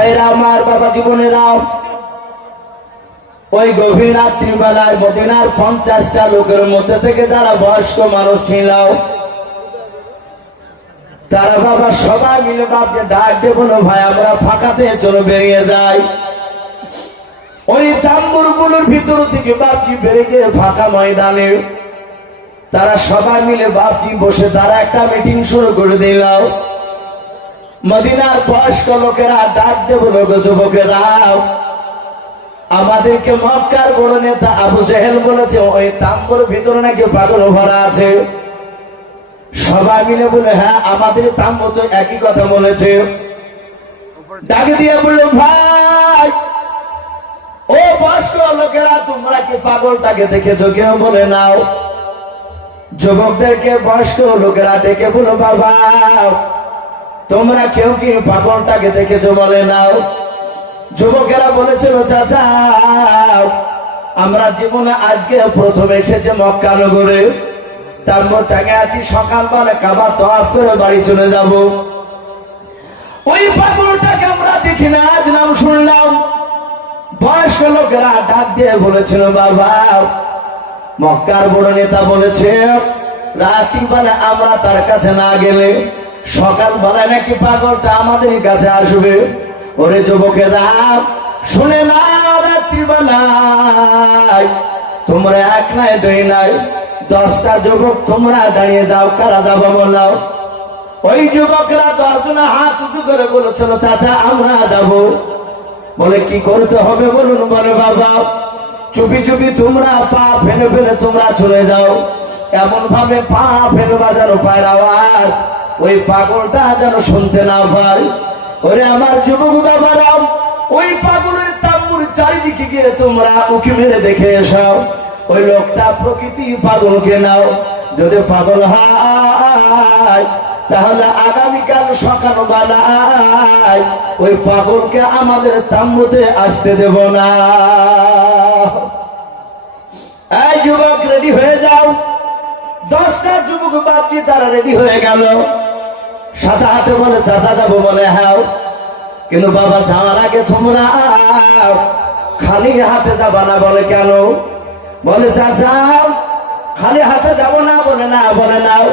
ভাইরা আমার, বাবা জীবনেরা, ওই গভীর রাত্রিবেলায় মদিনার 50টা লোকের মধ্যে থেকে যারা বয়স্ক মানুষ ছিল, তারা বাবা সবাই মিলে বাপকে ডাক দিয়ে বলো, ভাই আমরা ফাঁকাতে চলো বেরিয়ে যাই। ওই তাম্বুরগুলোর ভিতর থেকে বাপজি বেরিয়ে গিয়ে ফাঁকা ময়দানে তারা সবাই মিলে বাপজি বসে তারা একটা মিটিং শুরু করে দিল। মদিনার বয়স্ক লোকেরা ডাক দিয়ে বলো, যুবকেরা, আমাদেরকে মক্কার বড় নেতা আবু জেহেল বলেছে ওই তাম্বুর ভিতরে নাকি পাগল ভরা আছে। সবাই মিলে বলে, হ্যাঁ আমাদের তাম্বু তো একই কথা বলেছে। ডাকে দিয়ে বললো, ভাই ও বয়স্ক লোকেরা, তোমরা কি পাগলটাকে দেখেছো? কেউ বলে নাও। যুবকদেরকে বয়স্ক লোকেরা ডেকে বলো, বাবা তোমরা কেউ কি পাগলটাকে দেখেছো? বলে নাও। যুবকেরা বলেছিল, চাচা আমরা জীবনে আজকে প্রথম এসেছে মক্কা নগরে, তাম্বুরটাকে আছি, সকালবেলা কাবা তওয়াফ করে বাড়ি চলে যাব। ওই পাগলটাকে আমরা দেখি না, আজ নাম শুনলাম। বয়স্ক লোকেরা ডাক দিয়ে বলেছিল, বাবা মক্কার বড় নেতা বলেছে রাত্রিবেলা আমরা তার কাছে না গেলে সকালবেলা নাকি পাগলটা আমাদের কাছে আসবে। ওরে যুবকেরা শুনে না, রাত্রিবেলায় তোমরা এক নাই দুই নাই 10টা যুবক তোমরা দাঁড়িয়ে যাও, কারা যাবো বললাও। ওই যুবকরা 10 জনে হাত উঁচু করে বলেছিল, চাচা আমরা যাব। বলে কি করতে হবে বলুন? বলে বাবা চুপি চুপি তোমরা পা ফেলে ফেলে তোমরা চলে যাও, এমন ভাবে পা ফেলে বাজানো পায়ের আওয়াজ ওই পাগলটা যেন শুনতে না পায়। ওরে আমার যুবক বাবারা, ওই পাগলের তাম্বুর চারিদিকে গিয়ে তোমরা উকি মেরে দেখে এসো ওই লোকটা প্রকৃতি পাগলকে নাও। যদি পাগল হয় তাহলে আগামীকাল সকালবেলায় ওই পাগলকে আমাদের তাম্বুতে আসতে দেব না। এই যুবক রেডি হয়ে যাও। 10টা যুবক বাপজি তারা রেডি হয়ে গেল। সাথে হাতে বলে, চাচা যাবো? বলে হ্যাঁ। কিন্তু বাবা যাওয়ার আগে তোমরা খালি হাতে যাবা না। বলে কেন? বলে চাচা খালি হাতে যাব না। বলে না। বলে নাও,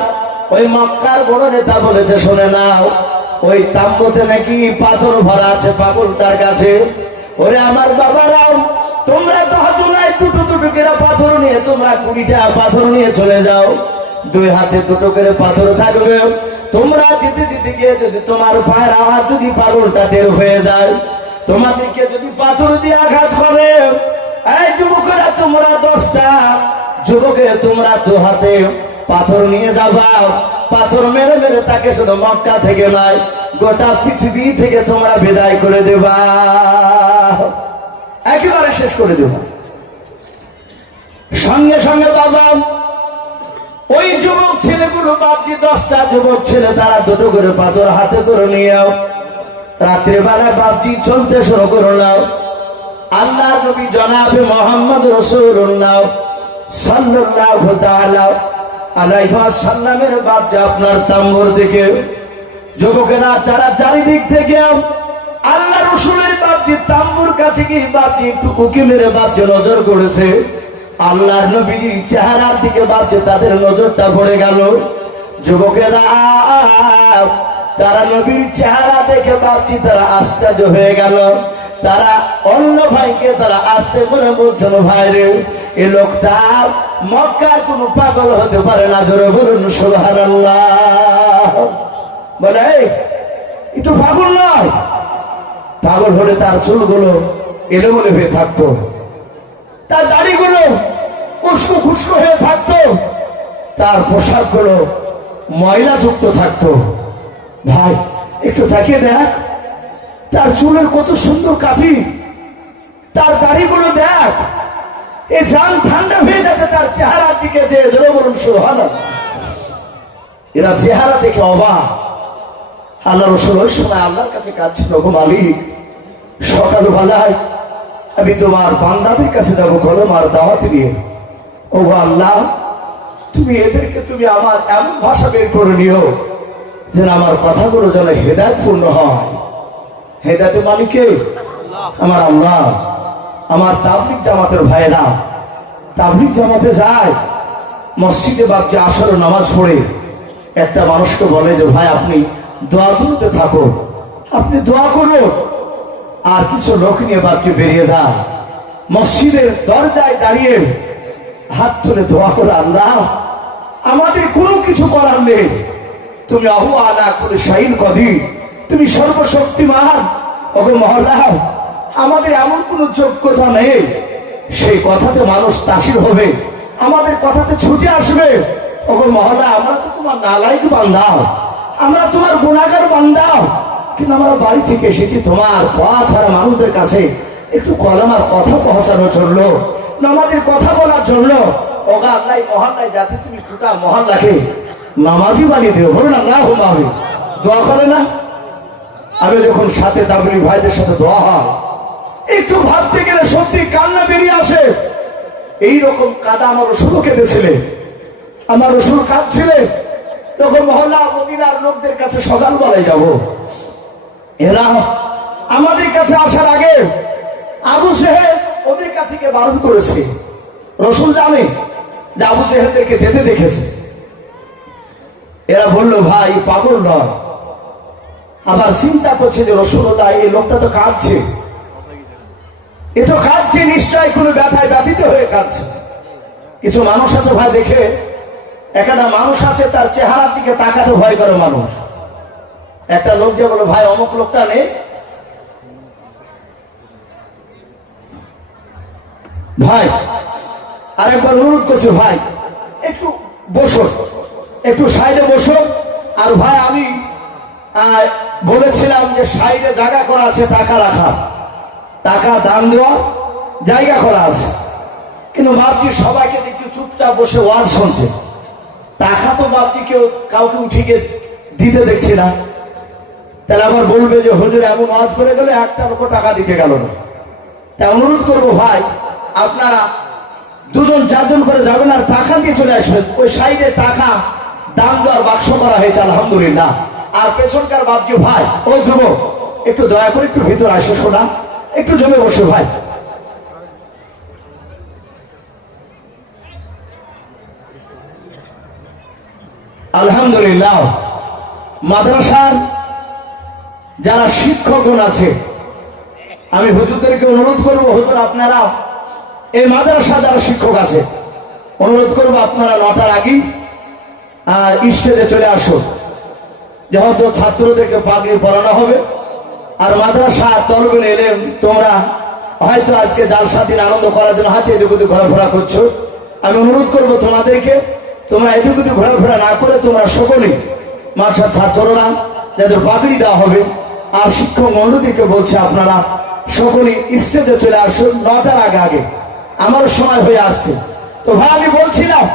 ওই মক্কার বড় নেতা বলেছে, শুনে নাও ওই তাম্বুতে নাকি পাথর ভরা আছে পাগলটার কাছে। ওরে আমার বাবারাও, তোমরা 10 জনায় দুটো দুটো করে পাথর নিয়ে তোমরা 20টা পাথর নিয়ে চলে যাও। 2 হাতে 2টো করে পাথর থাকবে। তোমরা যেতে যেতে গিয়ে যদি তোমার পায়ের আওয়াজ যদি পাগলটা টের হয়ে যায়, তোমাদেরকে যদি পাথর দিয়ে আঘাত করে, এই যুবকেরা তোমরা 10টা যুবকে তোমরা 2 হাতে পাথর নিয়ে যাবা। পাথর মেরে মেরে তাকে শুধু মক্কা থেকে নয় গোটা পৃথিবী থেকে তোমরা বিদায় করে দেবা, একেবারে শেষ করে দেবা। সঙ্গে সঙ্গে বাবা ওই যুবক ছেলেগুলো বাপজি 10টা যুবক ছেলে তারা 2টো করে পাথর হাতে করে নিয়েও রাত্রিবেলা বাপজি চলতে শুরু করলাম। আল্লাহ নবী জনাবে মোহাম্মদ রাসূলুল্লাহ সাল্লাল্লাহু তাআলা আলাইহি ওয়াসাল্লামের বাপজি আপনার তাম্বুর দিকে যুবকেরা তারা চারিদিক থেকে আল্লাহ রাসূলের বাপজি তাম্বুর কাছে গিয়ে বাপজি একটু উকি মেরে বাপজি নজর করেছে। আল্লাহর নবীর চেহারার দিকে বাপজি তাদের নজরটা পড়ে গেল। যুবকেরা তারা নবীর চেহারা দেখে বাপজি তারা আশ্চর্য হয়ে গেল। তারা অন্য ভাইকে তারা আসতে করে বলছিল, ভাই রে এ লোকটা মক্কার কোন পাগল হতে পারে না। জোরে বলুন সুবহানাল্লাহ। বলে এই তো পাগল নয়, পাগল হলে তার চুলগুলো এলোমেলো হয়ে থাকতো, তার দাড়িগুলো উস্কো খুস্কো হয়ে থাকতো, তার পোশাকগুলো ময়লা যুক্ত থাকতো। ভাই একটু তাকিয়ে দেখ, তার চুলের কত সুন্দর কাঠি, তার দাড়িগুলো দেখ, এই জান ঠান্ডা হয়ে যাচ্ছে তার চেহারার দিকে। যে জোরে বলুন সুবহানাল্লাহ। এরা চেহারা দেখে অবাক। আল্লাহ রাসূল ওই সময় আল্লাহর কাছে কাঁদছিল, গো মালিক সকালবেলায় আমি তোমার বান্দাদের কাছে যাবো কলমার দাওয়াত নিয়ে। ও আল্লাহ তুমি এদেরকে তুমি আমার এমন ভাষা বের করে নিও যেন আমার কথাগুলো যেন হেদায়েতপূর্ণ হয়। হেদায়েতের মালিক কে? আমার আল্লাহ। আমার তাবলীগ জামাতের ভাইরা তাবলীগ জামাতে যায়, মসজিদে বাপজি আসর নামাজ পড়ে একটা মানুষকে বলে যে ভাই আপনি দোয়া তুলতে থাকো, আপনি দোয়া করুন। আর কিছু লোক নিয়ে বাপজি বেরিয়ে যায়, মসজিদের দরজায় দাঁড়িয়ে হাত তুলে দোয়া করে, আল্লাহ আমাদের কোনো কিছু করার নেই, তুমি আহু আলা কুল্লি শাইইন কদির, তুমি সর্বশক্তিমান। ওগো মওলা, আমাদের এমন কোন যোগ্যতা নেই সেই কথাতে মানুষ তাসির হবে, আমাদের কথাতে ছুটে আসবে। ওগো মওলা, আমরা তো তোমার নালায়েক বান্দা, আমরা তোমার গুনাহগার বান্দা, কিন্তু আমরা বাড়ি থেকে এসেছি তোমার পথ হারা মানুষদের কাছে একটু কলেমার কথা পৌঁছানোর জন্য, নামাজের কথা বলার জন্য। ওগো আল্লাহ, মহল্লায় যাচ্ছে তুমি গোটা মহল্লাকে নামাজি বানিয়ে দিও, বলুন আল্লাহ হবে। দোয়া করে না? আমি যখন সাথে তাবলীগ ভাইদের সাথে দোয়া হয়, একটু ভাবতে গেলে সত্যি কান্না বেরিয়ে আসে। এইরকম কাদা আমার রসুলও কেঁদেছিলেন, আমার রসুল কাঁদছিলেন। তখন মহল্লা মদিনার লোকদের কাছে সকালবেলায় যাব, এরা আমাদের কাছে আসার আগে আবু জেহেল ওদের কাছে গিয়ে বারণ করেছে। রসুল জানে যে আবু জেহেলদেরকে যেতে দেখেছে। এরা বলল ভাই পাগল নয়। আবার চিন্তা করছে যে রসুলতা এই লোকটা তো কাঁদছে, এ তো কাঁদছে, নিশ্চয় কোনো ব্যথায় ব্যথিত হয়ে কাঁদছে। কিছু মানুষ আছে ভাই, দেখে একটা মানুষ আছে তার চেহারার দিকে তাকাতে ভয় করে মানুষ। একটা লোক যে বলো ভাই অমুক লোকটা নেই, ভাই আরেকবার অনুরোধ করছে ভাই একটু বসো, একটু সাইডে বসো। আর ভাই আমি বলেছিলাম যে সাইডে জায়গা করা আছে টাকা রাখা, টাকা দান দেওয়ার জায়গা করা আছে, কিন্তু বাপজি সবাইকে দেখছি চুপচাপ বসে ওয়াজ শুনছে। টাকা তো বাপজি কেউ কাউকে উঠিকে দিতে দেখছি না। তাহলে আবার বলবে যে হুজুর এমন ওয়াজ করে গেলে একটা লোক টাকা দিতে গেল না। তাই অনুরোধ করবো ভাই আপনারা দুজন চারজন করে যাবেন আর টাকা দিয়ে চলে আসবেন। ওই সাইডে টাকা দান দেওয়ার বাক্স করা হয়েছে আলহামদুলিল্লাহ। আর পেছনকার বাপজি ভাই ও যুবক একটু দয়া করে একটু ভিতর আসো, শোনা একটু জমে বসে ভাই। আলহামদুলিল্লাহ মাদ্রাসার যারা শিক্ষকগণ আছে আমি হুজুরদেরকে অনুরোধ করব, হুজুর আপনারা এই মাদ্রাসা যারা শিক্ষক আছে অনুরোধ করব আপনারা 9টার আগেই স্টেজে চলে আসো, যেহেতু ছাত্রদেরকে পাগড়ি পরানো হবে। আর মাদ্রাসা তলবেল এলেম তোমরা হয়তো আজকে জালসা দিন আনন্দ করার জন্য হাতে এদিক ওদিক ঘোরাফেরা করছো, আমি অনুরোধ করব তোমাদেরকে তোমরা এদিক ওদিক ঘোরাফেরা না করে তোমরা সকলেই মাদ্রাসার ছাত্ররা যাদের পাগড়ি দেওয়া হবে আর শিক্ষক মণ্ডলীকে বলছে আপনারা সকলেই স্টেজে চলে আসুন 9টার আগে আগে, আমারও সময় হয়ে আসছে। তো ভাই আমি বলছিলাম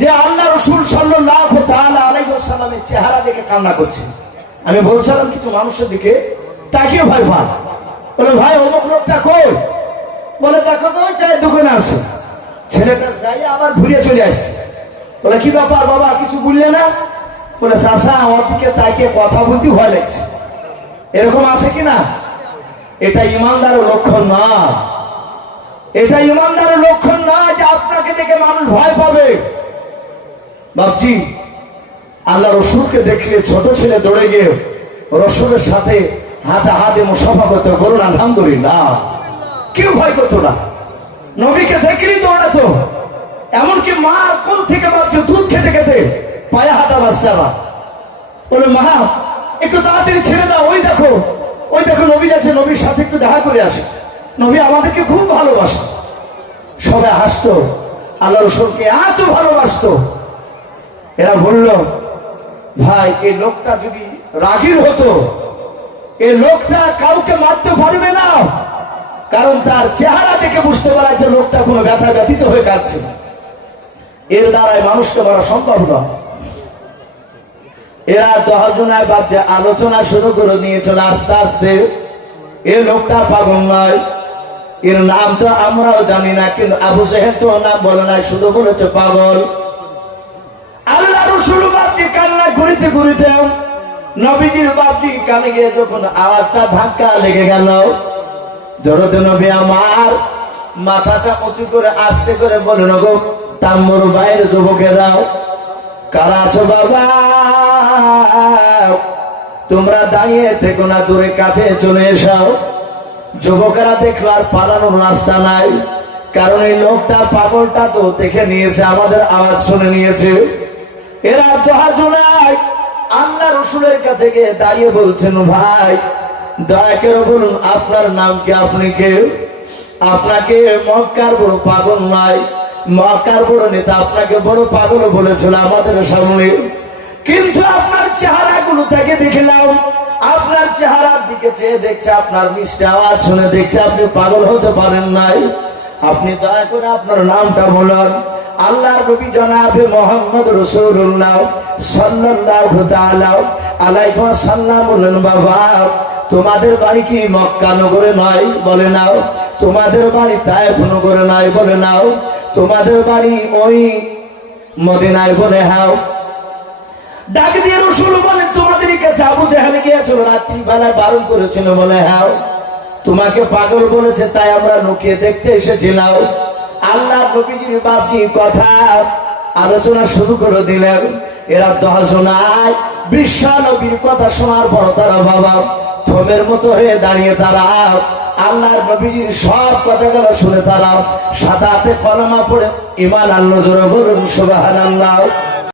যে আল্লাহ রসুল সাল্লাল্লাহু তাআলা আলাইহি ওয়াসাল্লামের চেহারা দেখে কান্না করছে। আমি বলছিলাম কিছু মানুষের দিকে তাকিয়ে ভাই ভাই বলে ভাই অমুক লোকটা কই, বলে দেখো তো চায়ের দোকানে আছে। ছেলেটা যাই আবার ঘুরিয়ে চলে আসছে, বলে কি ব্যাপার বাবা কিছু বললে না? বলে চাষা আমার দিকে তাকিয়ে কথা বলতে ভয় লাগছে। এরকম আছে কিনা? এটা ইমানদারের লক্ষণ না, এটা ইমানদারের লক্ষণ না যে আপনাকে দেখে মানুষ ভয় পাবে। বাপজি আল্লাহ রসুলকে দেখলে ছোট ছেলে দৌড়ে গিয়ে রসুলের সাথে হাতে হাতে মুসাফা করতে, বলুন আলহামদুলিল্লাহ। কেউ ভয় করতো না, নবীকে দেখলেই দৌড়াতো। এমনকি মা কোল থেকে বাপজি দুধ খেতে খেতে পায়ে হাঁটা বাচ্চারা বলে মা একটু তাড়াতাড়ি ছেড়ে দাও, ওই দেখো নবী যাচ্ছে, নবীর সাথে একটু দেখা করে আসে, নবী আমাদেরকে খুব ভালোবাসে। সবাই হাসতো, আল্লাহ রসুলকে এত ভালোবাসতো। এরা বলল ভাই এই লোকটা যদি রাগীর হতো, এই লোকটা কাউকে মারতে পারবে না, কারণ তার চেহারা দেখে বুঝতে পারা যে লোকটা কোনো ব্যথা ব্যথিত হয়ে কাঁদছে না, এর দ্বারাই মানুষকে মারা সম্ভব নয়। এরা 10 জনায় বাপে আলোচনা শুরু করে দিয়েছিল আস্তে আস্তে। এ লোকটা পাগল নয়, এর নাম তো আমরাও জানি না, কিন্তু আবু জেহেল তো নাম বলে নাই, শুধু বলেছে পাগল। আল্লাহ রাসূল বাপকে কান্না করিতে করিতে নবীজির বাপজি কানে গিয়ে যখন আওয়াজটা ধাক্কা লেগে গেল, দরদে নবী আমার মাথাটা উঁচু করে আস্তে করে বলেন, গো তাম্মর বাইরে যুবকেরাও কারা আছো বাবা, তোমরা দাঁড়িয়ে থেকো না, দূরে কাছে চলে এসাও। যুবকেরা দেখলো আর পালানোর রাস্তা নাই, কারণ এই লোকটা পাগলটা তো দেখে নিয়েছে, আমাদের আওয়াজ শুনে নিয়েছে। এরা দোহা জোড়ায় আল্লাহ রসুলের কাছে গিয়ে দাঁড়িয়ে বলছেন, ভাই দয়া করে বলুন আপনার নাম কি, আপনি কে? আপনাকে মক্কার বড় পাগল নয়, মক্কার বড় নেতা আপনাকে বড় পাগল বলেছিল আমাদের সামনে, কিন্তু আপনার চেহারা গুলো থেকে দেখলাম, আপনার চেহারার দিকে চেয়ে দেখছে, আপনার মিষ্টি আওয়াজ শুনে দেখছে আপনি পাগল হতে পারেন নাই। আপনি দয়া করে আপনার নামটা বলুন। আল্লাহর নবী জনাবে মুহাম্মদ রাসূলুল্লাহ সাল্লাল্লাহু তাআলা আলাইহি ওয়াসাল্লাম বলেন, বাবা তোমাদের বাড়ি কি মক্কা নগরে নয়? বলে নাও। তোমাদের বাড়ি তায়েফ নগরে নয়? বলে নাও। তোমাদের বাড়ি ওই মদিনায়? বলে হাও। ডাক দিয়ে রাসূল বলে, তোমাদের কাছে আবু জাহেল গিয়েছিল, রাত্রি বেলায় বারণ করেছিল? বলে হাও। তোমাকে পাগল বলেছে, তাই আমরা লুকিয়ে দেখতে এসেছিলাম। আল্লাহ নবীজির বাপজি কথা আলোচনা শুরু করে দিলেন। এরা 10 জনায় বিশ্ব নবীর কথা শোনার পর তারা বাবা থমের মতো হয়ে দাঁড়িয়ে, তারা আল্লাহর নবীজির সব কথাগুলো শুনে তারা সাদা হাতে কলমা পড়ে ঈমান আনলো। জোরে বলুন সুবহানাল্লাহ।